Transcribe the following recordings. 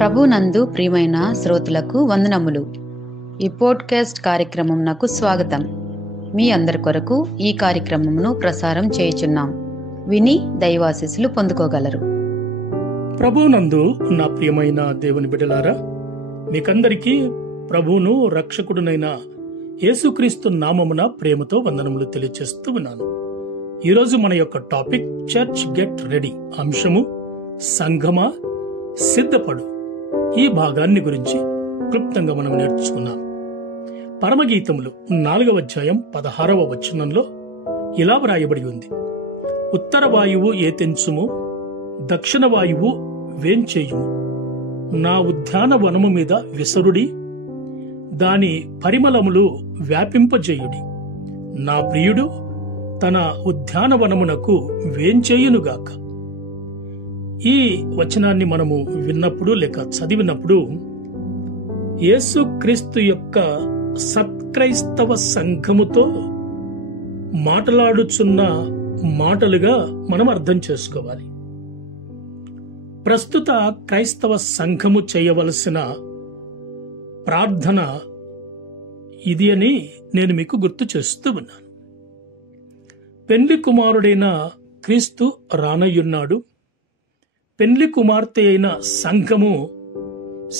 ప్రభునందు ప్రియమైన శ్రోతలకు వందనములు. ఈ పోడ్కాస్ట్ కార్యక్రమంనకు స్వాగతం. మీ అందరి కొరకు ఈ కార్యక్రమమును ప్రసారం చేయుచున్నాం. విని దైవాశీస్సులు పొందుకోగలరు. ప్రభునందు నా ప్రియమైన దేవుని బిడ్డలారా, మీకందరికీ ప్రభువును రక్షకుడునైన యేసుక్రీస్తు నామమున ప్రేమతో వందనములు తెలియజేస్తూ ఉన్నాను. ఈరోజు మన యొక్క టాపిక్ చర్చ్ గెట్ రెడీ. అంశము సంఘమా సిద్ధపడు. ఈ భాగాన్ని గురించి క్లుప్తంగా మనం నేర్చుకున్నాం. పరమగీతములు 4వ అధ్యాయం 16వ వచనంలో ఇలా వ్రాయబడి ఉంది: ఉత్తర వాయువు ఏతెంచుము, దక్షిణ వాయువు వేంచేయుము, నా ఉద్యానవనము మీద విసరుడి, దాని పరిమళములు వ్యాపింపజేయుడి. నా ప్రియుడు తన ఉద్యానవనమునకు వేంచేయునుగాక. ఈ వచనాన్ని మనము విన్నప్పుడు లేక చదివినప్పుడు యేసుక్రీస్తు యొక్క సత్క్రైస్తవ సంఘముతో మాట్లాడుచున్న మాటలుగా మనం అర్థం చేసుకోవాలి. ప్రస్తుత క్రైస్తవ సంఘము చేయవలసిన ప్రార్థన ఇది అని నేను మీకు గుర్తు చేస్తూ ఉన్నాను. పెండ్లి కుమారుడైన క్రీస్తు రానయ్యున్నాడు. పెండ్లి కుమార్తె అయిన సంఘము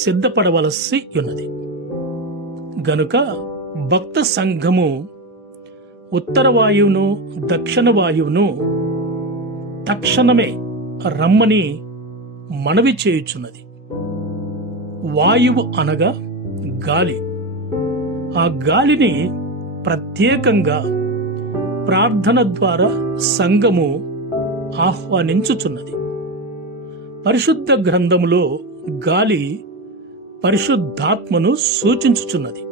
సిద్ధపడవలసి ఉన్నది గనుక భక్త సంఘము ఉత్తర వాయువును దక్షిణ వాయువును తక్షణమే రమ్మని మనవి చేయుచున్నది. వాయువు అనగా గాలి. ఆ గాలిని ప్రత్యేకంగా ప్రార్థన ద్వారా సంఘము ఆహ్వానించుచున్నది. పరిశుద్ధ గ్రంథములో గాలి పరిశుద్ధాత్మను సూచించుచున్నది.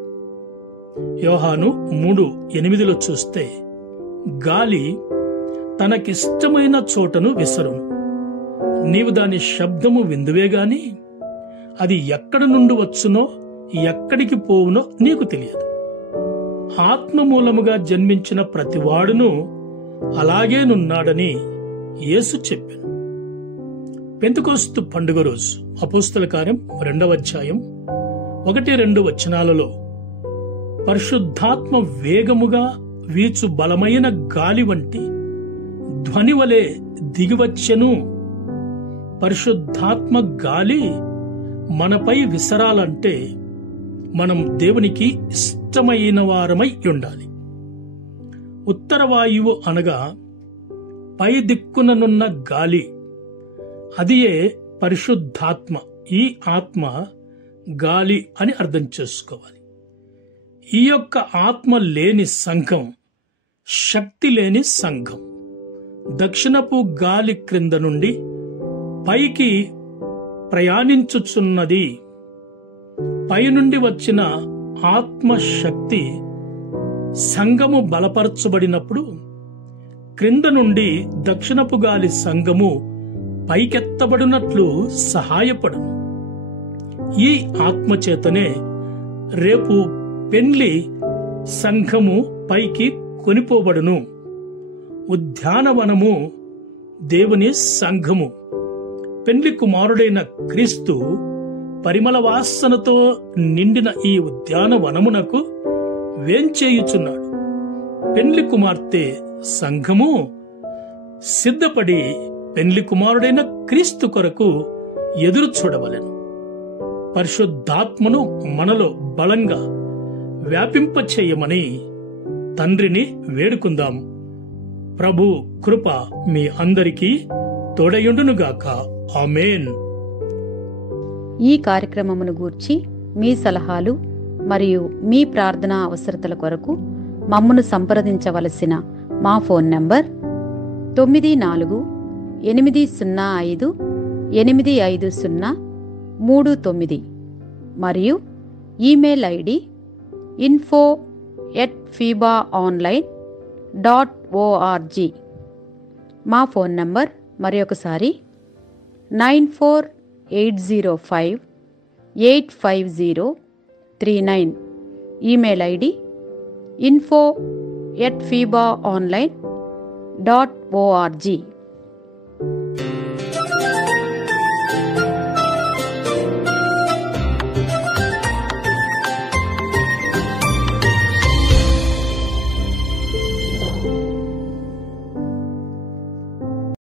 యోహాను 3:8 చూస్తే, గాలి తనకిష్టమైన చోటను విసరును, నీవు దాని శబ్దము విందువే గాని అది ఎక్కడ నుండి వచ్చునో ఎక్కడికి పోవునో నీకు తెలియదు. ఆత్మ మూలముగా జన్మించిన ప్రతివాడును అలాగేనున్నాడని యేసు చెప్పాను. పెంతెకోస్తు పండుగ రోజు అపోస్తల కార్యం 2వ అధ్యాయం 1-2 వచనాలలో పరిశుద్ధాత్మ వేగముగా వీచు బలమైన గాలి వంటి ధ్వని వలె దిగివచ్చెను. పరిశుద్ధాత్మ గాలి మనపై విసరాలంటే మనం దేవునికి ఇష్టమైన వారమై ఉండాలి. ఉత్తర వాయువు అనగా పై దిక్కుననున్న గాలి, అదియే పరిశుద్ధాత్మ. ఈ ఆత్మ గాలి అని అర్థం చేసుకోవాలి. ఈ యొక్క ఆత్మ లేని సంఘం శక్తి లేని సంఘం. దక్షిణపు గాలి క్రింద నుండి పైకి ప్రయాణించుచున్నది. పైనుండి వచ్చిన ఆత్మశక్తి సంఘము బలపరచబడినప్పుడు క్రింద నుండి దక్షిణపు గాలి సంఘము పైకెత్తబడినట్లు సహాయపడును. ఈ ఆత్మచేతనే రేపు పెండ్లి సంఘము పైకి కొనిపోబడును. ఉద్యానవనము దేవుని సంఘము. పెండ్లి కుమారుడైన క్రీస్తు పరిమళ వాసనతో నిండిన ఈ ఉద్యానవనమునకు వేంచేయుచున్నాడు. పెండ్లి కుమార్తె సంఘము సిద్ధపడి పెండ్లి కుమారుడైన క్రీస్తు కొరకు ఎదురు చూడవలెను. పరిశుద్ధాత్మను మనలో బలంగా వ్యాపింపచేయమని తండ్రిని వేడుకుందాం. ప్రభు కృప మీ అందరికీ తోడయుండునుగాక. ఆమేన్. ఈ కార్యక్రమమును గూర్చి మీ సలహాలు మరియు మీ ప్రార్థనా అవసరతల కొరకు మమ్మను సంప్రదించవలసిన మా ఫోన్ నంబర్ 948585085039 మరియు ఈమెయిల్ ఐడి info@fibaonline.org. మా ఫోన్ నంబర్ మరొకసారి 9480585039. Email ID info@fibaonline.org.